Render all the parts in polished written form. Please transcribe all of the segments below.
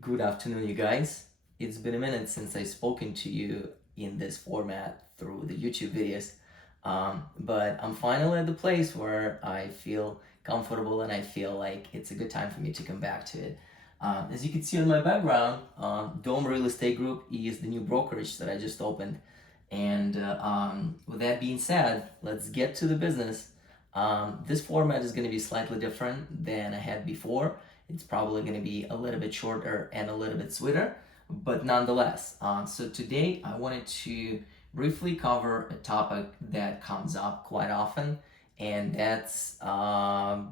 Good afternoon, you guys. It's been a minute since I've spoken to you in this format through the YouTube videos, but I'm finally at the place where I feel comfortable and I feel like it's a good time for me to come back to it. As you can see on my background, Dome Real Estate Group is the new brokerage that I just opened. And with that being said, let's get to the business. This format is going to be slightly different than I had before. It's probably going to be a little bit shorter and a little bit sweeter, but nonetheless. So today I wanted to briefly cover a topic that comes up quite often, and that's a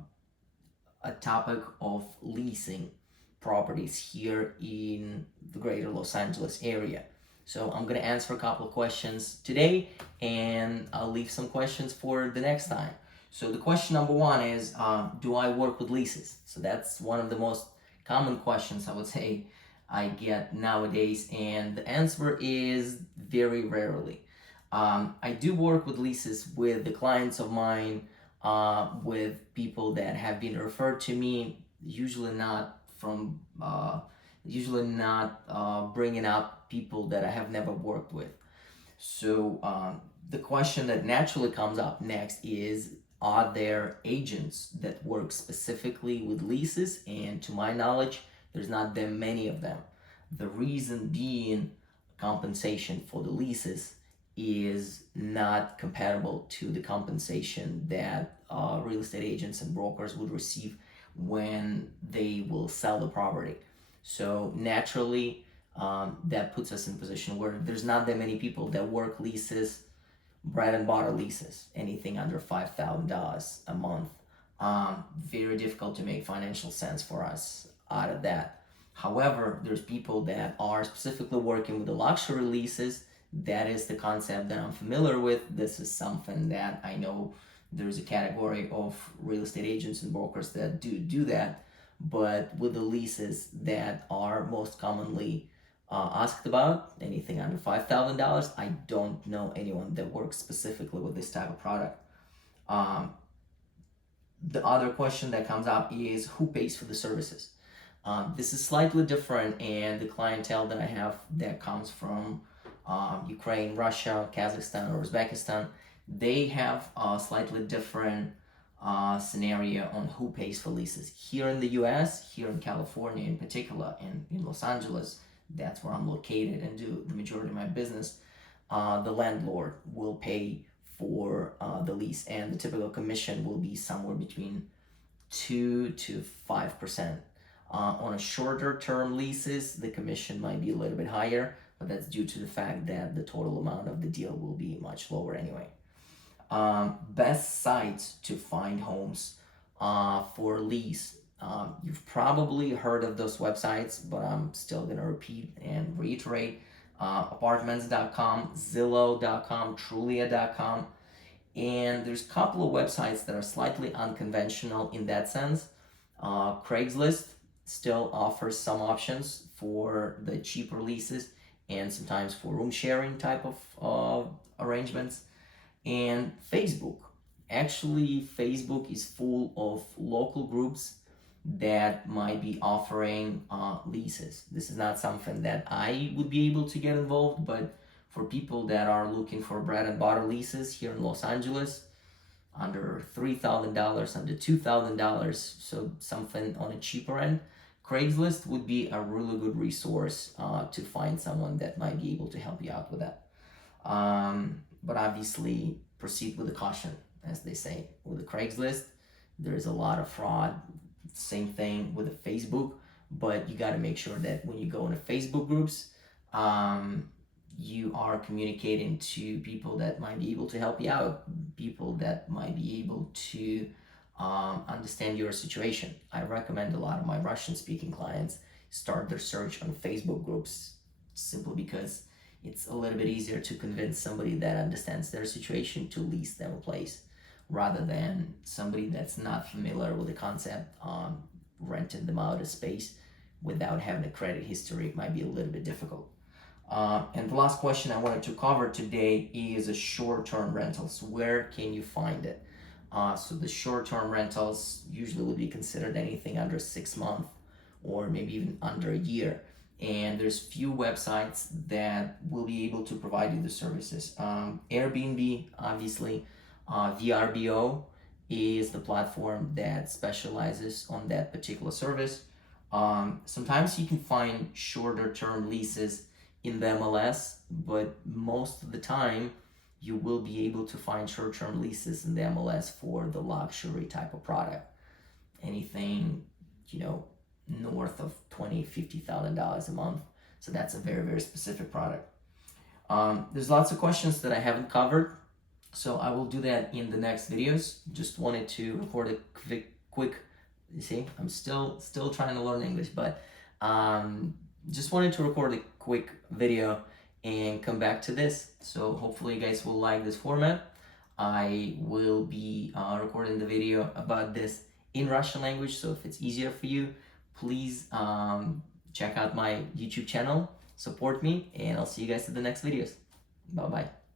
topic of leasing properties here in the greater Los Angeles area. So I'm gonna answer a couple of questions today, and I'll leave some questions for the next time. So the question number one is, do I work with leases? So that's one of the most common questions I would say I get nowadays, and the answer is very rarely. I do work with leases with the clients of mine, with people that have been referred to me, usually not bringing up people that I have never worked with. So the question that naturally comes up next is, are there agents that work specifically with leases? And to my knowledge, there's not that many of them. The reason being, compensation for the leases is not compatible to the compensation that real estate agents and brokers would receive when they will sell the property. So naturally, that puts us in a position where there's not that many people that work leases, bread and butter leases, anything under $5,000 a month. Very difficult to make financial sense for us out of that. However, there's people that are specifically working with the luxury leases. That is the concept that I'm familiar with. This is something that I know there's a category of real estate agents and brokers that do that. But with the leases that are most commonly asked about, anything under $5,000, I don't know anyone that works specifically with this type of product. The other question that comes up is, who pays for the services? This is slightly different, and the clientele that I have that comes from Ukraine, Russia, Kazakhstan, or Uzbekistan, they have a slightly different scenario on who pays for leases. Here in the US, here in California in particular, and in Los Angeles, that's where I'm located and do the majority of my business, the landlord will pay for the lease, and the typical commission will be somewhere between 2 to 5%. On a shorter term leases, the commission might be a little bit higher, but that's due to the fact that the total amount of the deal will be much lower anyway. Best sites to find homes for lease. You've probably heard of those websites, but I'm still gonna repeat and reiterate. Apartments.com, Zillow.com, Trulia.com, and there's a couple of websites that are slightly unconventional in that sense. Craigslist still offers some options for the cheaper leases and sometimes for room sharing type of arrangements. And Facebook. Actually, Facebook is full of local groups that might be offering leases. This is not something that I would be able to get involved, but for people that are looking for bread and butter leases here in Los Angeles, under $3,000, under $2,000, so something on a cheaper end, Craigslist would be a really good resource to find someone that might be able to help you out with that. But obviously, proceed with caution, as they say. With the Craigslist, there's a lot of fraud. Same thing with the Facebook, but you got to make sure that when you go into Facebook groups, you are communicating to people that might be able to help you out, people that might be able to understand your situation. I recommend a lot of my Russian-speaking clients start their search on Facebook groups simply because it's a little bit easier to convince somebody that understands their situation to lease them a place rather than somebody that's not familiar with the concept, renting them out a space without having a credit history. It might be a little bit difficult. And the last question I wanted to cover today is a short-term rentals. Where can you find it? So the short-term rentals usually would be considered anything under 6 months or maybe even under a year. And there's few websites that will be able to provide you the services. Airbnb, obviously, VRBO is the platform that specializes on that particular service. Sometimes you can find shorter term leases in the MLS, but most of the time you will be able to find short term leases in the MLS for the luxury type of product. Anything, you know, north of $20,000-$50,000 a month. So that's a very, very specific product. There's lots of questions that I haven't covered, so I will do that in the next videos. Just wanted to record a quick you see, I'm still trying to learn English, but just wanted to record a quick video and come back to this. So hopefully you guys will like this format. I will be recording the video about this in Russian language, so if it's easier for you, please check out my YouTube channel, support me, and I'll see you guys in the next videos. Bye bye.